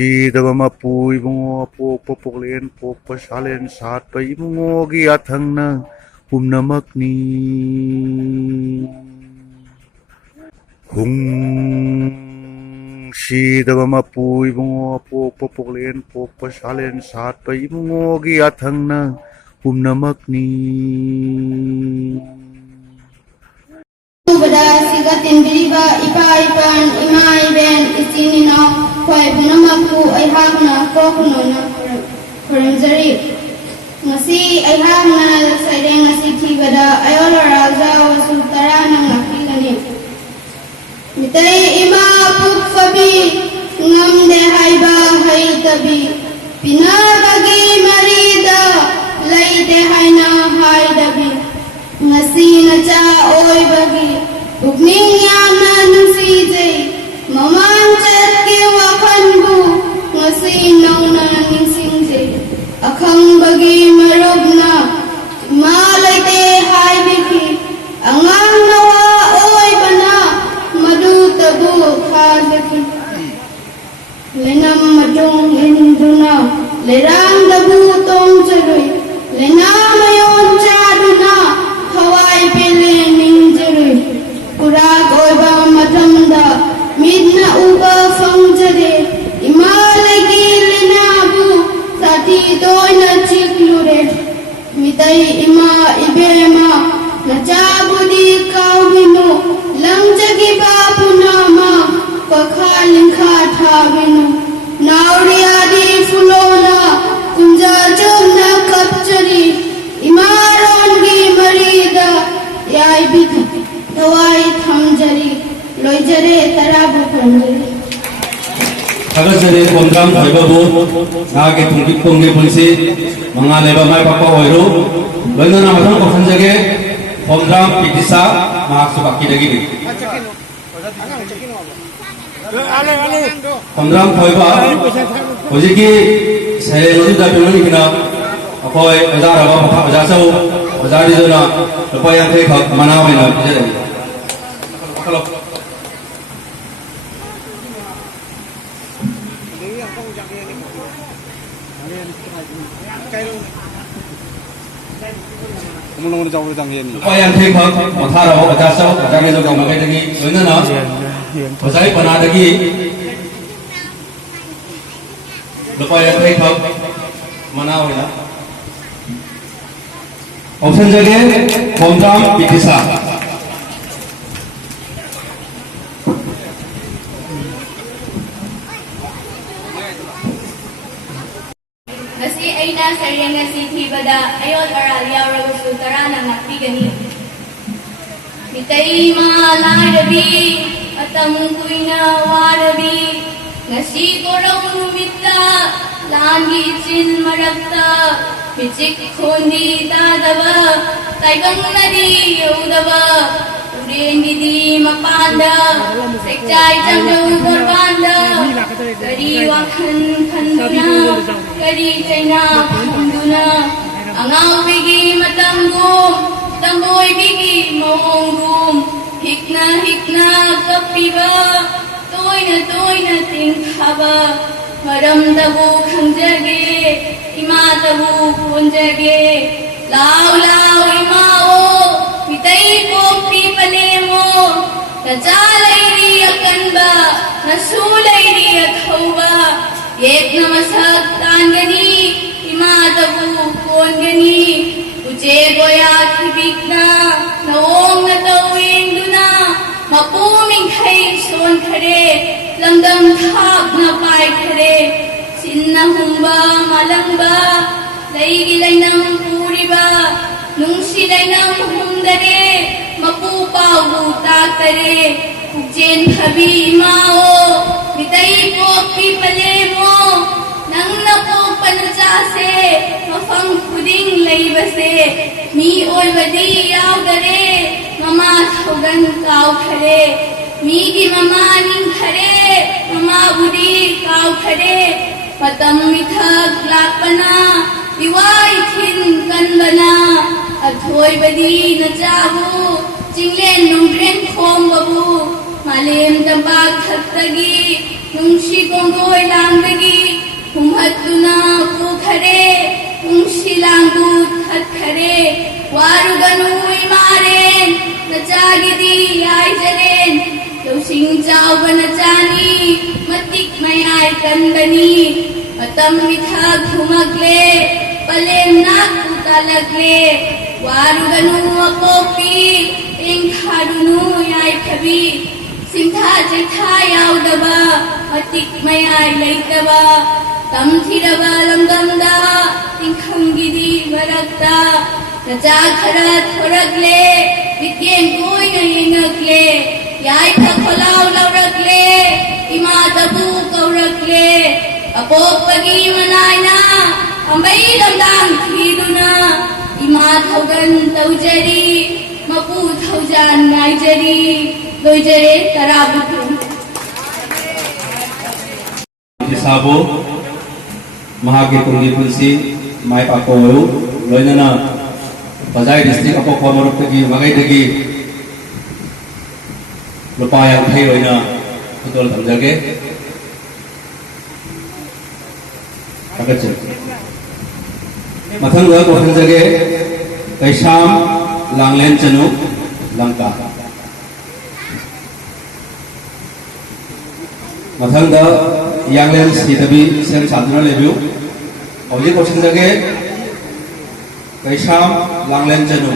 ꯁꯤꯗꯕ ꯃꯄꯨ ꯏꯕꯨꯡꯉꯣ ꯄꯣꯛꯄ ꯄꯣꯛꯂꯦꯟ ꯄꯣꯛꯄ ꯁꯥꯂꯦꯟ ꯁꯥꯠꯄ ꯏꯕꯨꯡꯉꯣꯒꯤ ꯌꯥꯊꯪꯅ ꯄꯨꯝꯅꯃꯛꯅꯤ ꯁꯤꯗꯕ ꯃꯄꯨ ꯏꯕꯨꯡꯉꯣ ꯄꯣꯛꯄ ꯄꯣꯛꯂꯦꯟ ꯄꯣꯛꯄ ꯁꯥꯂꯦꯟ ꯁꯥꯠꯄ ꯏꯕꯨꯡꯉꯣꯒꯤ ꯌꯥꯊꯪꯅ ꯄꯨꯝꯅꯃꯛꯅꯤ siga tinbiriba ipa ipan ima iben isin inaw khoi punamakku aihakna koknona kuramjari ngasi aihakna saireng ngasi thibada ayolora jawasu tarana ngakigani mitai ima pukfabi ngamde haiba haitabi pinabagi marida laide haina haidabi ngasi nacha oibagi pugning yamna nusijay mamang chatke wakhanbu ngasi nauna ningsingjay akhang bagi marubna malaite haibiki angang nawa oibana madu tabu khadaki lenam madung induna lerang dabu tong charoy lenam ayon chaduna hawai pele ninjaroy Purak oiba matamda midna uba fangjare imalagi linabu sati doina chiklure mitai ima ibema nachabudi kawinu lamjagi bapunama pakhalingkha thavinu nauriadi fulona kunja chomna kapchari imarongi marida yai bidhi Tawai thamjari loijare tarabu panjari Tagasare Kondram Thaibabu Nage Tungki Pungge Polisi Mangaleba Mai Papa Oiru Loinana Mathang Pakhanjage Kondram Pitisa Mahaksu Baki Dagi Kondram Thaiba Hojiki Sare Lodi Da Pimani Kina Akoi Azara Ba Makha Azasau Azari Zona Lupayan Thai Khak Manawe Na Jere Kalau Kamu jauh dari ini. Lupayan Thai Khak Mathara Ba Azasau Azari Zona Makai Dagi Loinana Azari Pana Dagi Lupayan Thai Khak Manawe Na Option jage Kondram Pitisa Ngasi aina sariyang ngasi thibada ayol aral yawragusu tarana ngakpigani mitai malarabi atam kuina warabi ngasi korong numita langi chin marakta Pichik khondi dadava taibang nadi yaudava urengi di mapanda sekchai chamjau gorbanda kari wakhan khanduna kari chaina khanduna angau bigi matangum tamboi bigi mongum hikna kapiba toina tingkhaba maram dabu khangjage ima tabu punjage lao imao mitai pokti palemo kacalairi akanba nasulairi athauba ek namasak tangani ima tabu pongani uje goya thibikna naong na tawinduna mapuming khai son khare lamdam thak na pai khare Sinna humba malamba laigi lainam puriba nungsi lainam humdare mapu pawu tatare kukjen khabi mao mitai pokpi palemo nang napok panjase mafang kuding laibase mi olbadi yaugare mama thogan kau khare mi gi mama ning khare mama budi kau khare Patam mithak lakpana diwai thin kanba ꯑꯊꯣꯏꯕꯗꯤ ꯅꯆꯥꯕꯨ Chinglen ꯅꯣꯡꯗ꯭ꯔꯦꯟ ꯈꯣꯝꯕꯕꯨ ꯃꯥꯂꯦꯝ ꯇꯝꯄꯥꯛ ꯊꯛꯇꯒꯤ ꯅꯨꯡꯁꯤ ꯀꯣꯡꯒꯣꯏ ꯂꯥꯡꯗꯒꯤ ꯍꯨꯝꯍꯠꯇꯨꯅ ꯄꯨꯈꯔꯦ ꯅꯨꯡꯁꯤ ꯂꯥꯡꯕꯨ ꯊꯠꯈꯔꯦ ꯋꯥꯔꯨꯒꯅꯨ ꯏꯃꯥꯔꯦꯟ ꯅꯆꯥꯒꯤꯗꯤ ꯌꯥꯏꯖꯔꯦꯟ ꯂꯧꯁꯤꯡ ꯆꯥꯎꯕ ꯅꯆꯥꯅꯤ ꯃꯇꯤꯛ ꯃꯌꯥꯏ ꯀꯟꯕꯅꯤ ꯃꯇꯝ ꯃꯤꯊꯥꯛ ꯊꯨꯃꯛꯂꯦ ꯄꯂꯦꯝ ꯅꯥꯛꯄꯨ ꯇꯥꯜꯂꯛꯂꯦ ꯋꯥꯔꯨꯒꯅꯨ ꯑꯄꯣꯛꯄꯤ ꯏꯪꯈꯥꯔꯨꯅꯨ ꯌꯥꯏꯐꯕꯤ ꯁꯤꯡꯊꯥ ꯆꯩꯊꯥ ꯌꯥꯎꯗꯕ ꯃꯇꯤꯛ ꯃꯌꯥꯏ ꯂꯩꯇꯕ ꯇꯝꯊꯤꯔꯕ ꯂꯝꯗꯝꯗ ꯇꯤꯡꯈꯪꯒꯤꯗꯤ ꯃꯔꯛꯇ ꯅꯆꯥ ꯈꯔ ꯊꯣꯔꯛꯂꯦ ꯃꯤꯠꯌꯦꯡ ꯀꯣꯏꯅ ꯌꯦꯡꯉꯛꯂꯦ ꯌꯥꯏꯐ ꯈꯣꯜꯂꯥꯎ ꯂꯧꯔꯛꯂꯦ ꯏꯃꯥꯇꯕꯨ ꯀꯧꯔꯛꯂꯦ ꯑꯄꯣꯛꯄꯒꯤ ꯃꯅꯥꯏꯅ ꯑꯃꯩ ꯂꯝꯗꯥꯡ ꯊꯤꯗꯨꯅ इमा थौगन तौजरी मपू थौजान नाइजरी लोइजरे तराबुतु किसाबो महागे तुंगी पुंसी माय पाकोयु लोइनना बजाय डिस्ट्रिक्ट अपो कोमरुपगी मगाइदगी लुपा यांखै लोइना फुटबॉल तमजगे ताकचे मथंग कोहनजगे कैशाम लांगलेन चनु लंका मथंग यांगलेन सीतबी सेम साधना लेबियो औजी कोहनजगे कैशाम लांगलेन चनु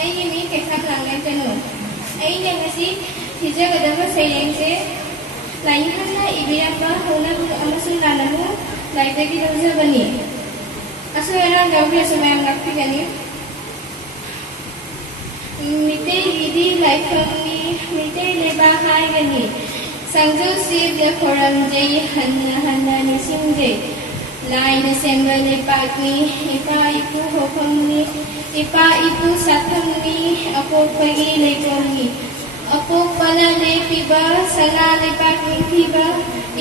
ꯑꯩꯒꯤ ꯃꯤ ꯀꯩꯁꯥꯝ ꯂꯥꯡꯂꯦꯟ ꯆꯅꯨ ꯑꯩꯅ ꯉꯁꯤ ꯊꯤꯖꯒꯗꯕ ꯁꯩꯔꯦꯡꯁꯦ ꯂꯥꯏꯅꯤꯡꯍꯟꯅ ꯏꯕꯤꯔꯝꯕ ꯍꯧꯅꯕꯤ ꯑꯃꯁꯨꯡ ꯂꯥꯟꯅꯕꯨ ꯂꯥꯏꯗꯒꯤ ꯂꯧꯖꯕꯅꯤ ꯑꯁꯣꯏ ꯑꯔꯥꯟ ꯌꯥꯎꯕꯤꯔꯁꯨ ꯃꯌꯥꯝ ꯉꯥꯛꯄꯤꯒꯅꯤ ꯃꯤꯇꯩꯒꯤꯗꯤ ꯂꯥꯏꯐꯝꯅꯤ ꯃꯤꯇꯩ ꯂꯩꯕꯥꯛ ꯍꯥꯏꯒꯅꯤ ꯁꯪꯖꯧꯁꯤꯗ ꯈꯣꯏꯔꯝꯖꯩ ꯍꯟꯅ ꯍꯟꯅ ꯅꯤꯡꯁꯤꯡꯖꯩ ꯂꯥꯏꯅ ꯁꯦꯝꯕ ꯂꯩꯄꯥꯛꯅꯤ ꯏꯄꯥ ꯏꯄꯨ ꯍꯧꯐꯝꯅꯤ इपा इपु साथमनी अपोपगी लेकोनी अपोपना लेपिबा सना लेपाकनी थिबा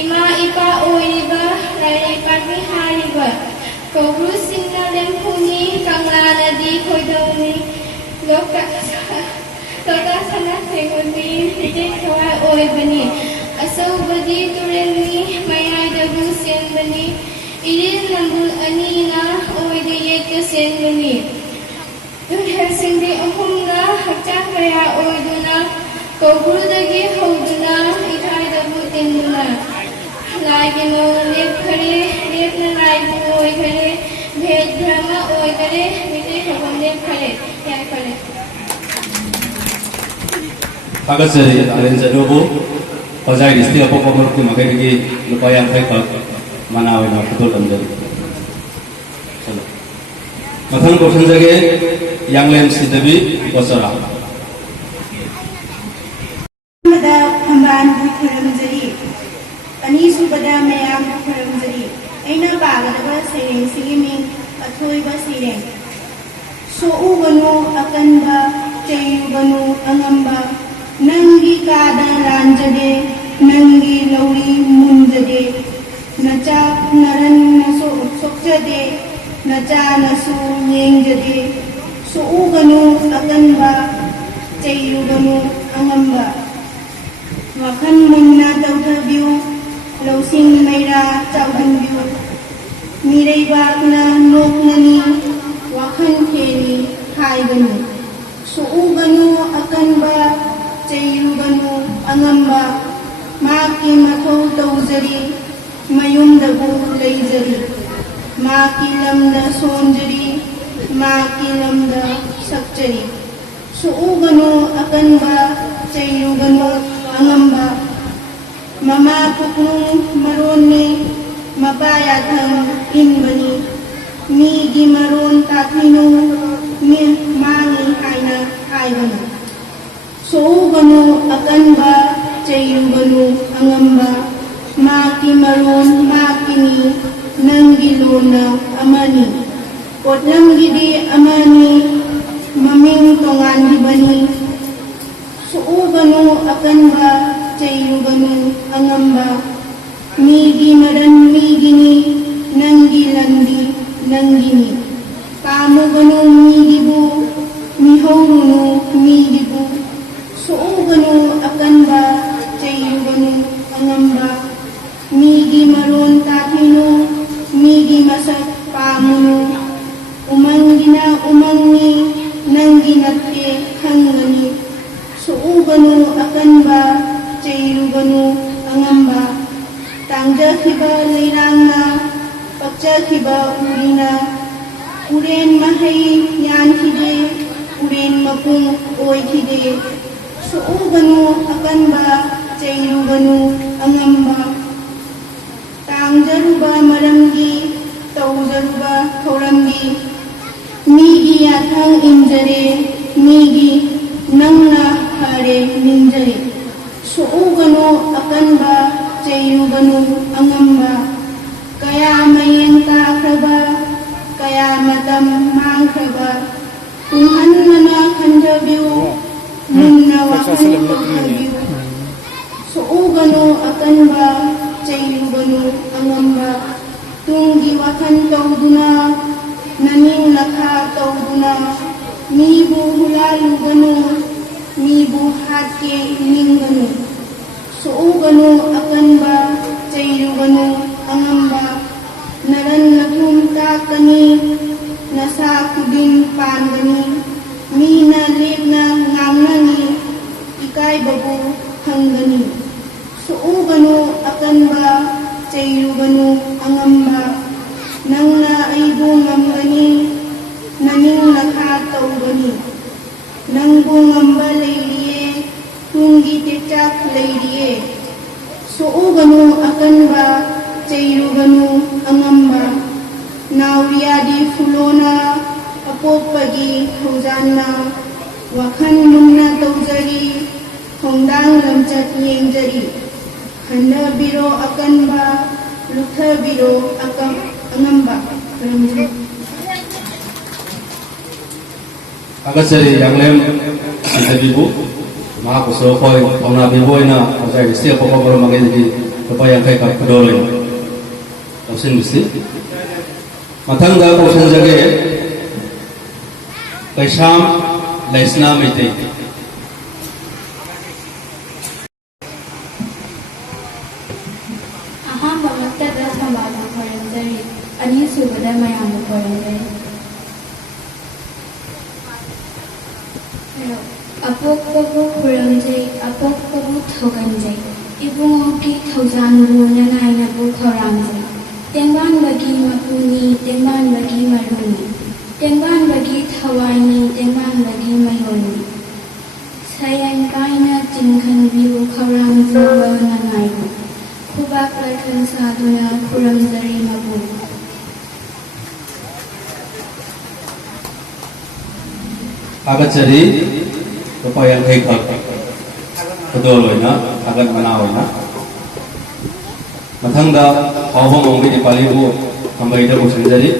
इमा इपा ओइबा लेपाकनी हारिबा कोब्रु सिंना लेम्फुनी कंगला नदी खोइदौनी लोका सना सेगुनी इजे खवा ओइबनी असौबदी तुरेनी मयादबु सेनबनी इरिल नंबुल अनीना ओइदे येक सेनबनी ꯍꯦꯜꯁꯤꯡꯒꯤ ꯑꯍꯨꯝꯅ ꯍꯛꯆꯥꯡ ꯀꯌꯥ ꯑꯣꯏꯗꯨꯅ ꯀꯧꯕ꯭ꯔꯨꯗꯒꯤ ꯍꯧꯗꯨꯅ ꯏꯊꯥꯏꯗꯕꯨ ꯇꯤꯟꯗꯨꯅ ꯂꯥꯏꯒꯤ ꯃꯧ ꯂꯦꯞꯈꯔꯦ ꯂꯦꯞꯅ ꯂꯥꯏꯕꯨ ꯑꯣꯏꯈꯔꯦ ꯚꯦꯠ ꯕ꯭ꯔꯍ꯭ꯃ ꯑꯣꯏꯈꯔꯦ ꯃꯤꯇꯩ ꯊꯧꯐꯝ ꯂꯦꯞꯈꯔꯦ ꯌꯥꯏꯐꯔꯦ थागतजरी लांगलेन चनुबु बजाय डिस्ट्रिक्ट अपो कोमरुपगी मगाइदगी लुपा यांखै खक मनावैना फुटबॉल तमजरी मथंग कोहनजगे यांगलेन सीतबी कोसरा मदा फंबान खुरमजरी अनीसुबदा मयाम खुरमजरी ऐना पागदबा सेरें सिगिमी अथोइबा सेरें सोउगनु अकनबा चैयुगनु अंगंबा नंगी कादा लांजदे नंगी लौरी मुंजदे नचा नरन नसो सोक्जदे नचा नसु येंजदे सोउगनु अकनबा चैयुगनु अंगंबा वखन मुन्ना तौथबियु लौसिंग मैरा चाउदनबियु मिरैबाकना नोकननी वखन खेनी खाइगनु सोउगनु अकनबा चैयुगनु अंगंबा माकी मथौ तौजरी मयुमदबु लैजरी माकी लमदा सोंजरी माकी लमदा सक्चरी सोउगनु अकनबा चैयुगनु अंगंबा ममा पुकनु मरोने मपायाथम इनबनी मीगी मरोन ताकमिनु मी मांगी हाइना हाइगनु सोउगनु अकनबा चैयुगनु अंगंबा माकी मरोन माकिनी नंगी लोना अमनी पोटलमगिदी अमनी ममिंग तोंगानगिबनी सोउगनु akanba chairuganu angamba migi maran migini nangi landi nangini kamuganu migibu mihaurunu migibu suuganu akanba chairuganu angamba migi maron tatino migi masak pamunu umangina umangi nangi natte hangani suuganu akanba chairuganu angamba tangjakhiba leirangna pakjakhiba urina uren mahai yankhide uren mapung oikhide suuganu akanba chairuganu angamba tangjaruba maramgi taujaruba thoramgi migi yathang injare migi nangna hare ninjare suuganu akanba chairuganu angamba kaya mayeng takraba kaya matam mangkraba kunhanna khanjabiu munna wahan tokhabiu suuganu akanba chairuganu angamba tunggi wakan tauduna naning lakha tauduna mibu hulaluganu mibu hatke ninganu suuganu akanba chairuganu angamba naran lakum takani nasa kudin pangani mina lepna ngamnani ikai babu hangani suuganu akanba chairuganu angamba nangna aibu ngamgani naning lakha taugani nangbu ngamba leiriye tungi techak leiriye suuganu akanba chairuganu angamba nauriyadi fulona apopagi khojana wakhan mumna taujari khongdang lamchat yengjari khanda biro akanba lutha biro angamba Agasari yanglem antabibu maha kusro koi kauna biboina ajai sia pokok kalau magai jadi apa yang kai kap kedoloi tausin mesti matang dah kausan jage kaisam laisna mete ahamba matada sambaba korenjari ani subada mayam korenjari apok babu kuramjai apok babu thoganjai ibungoki thaujanbu nanainabu khoramjai tengban bagi mapuni tengban bagi maruni tengban bagi thawaini tengban bagi mayoni sayang kaina jingkhan biu khoramju nanaibu khubak larkhan saduna kuramjari mabu Agasari apa yang kai kap kedoloi na agan manawai na matang dah hawang mongbi di palibu kambai dah kausan jadi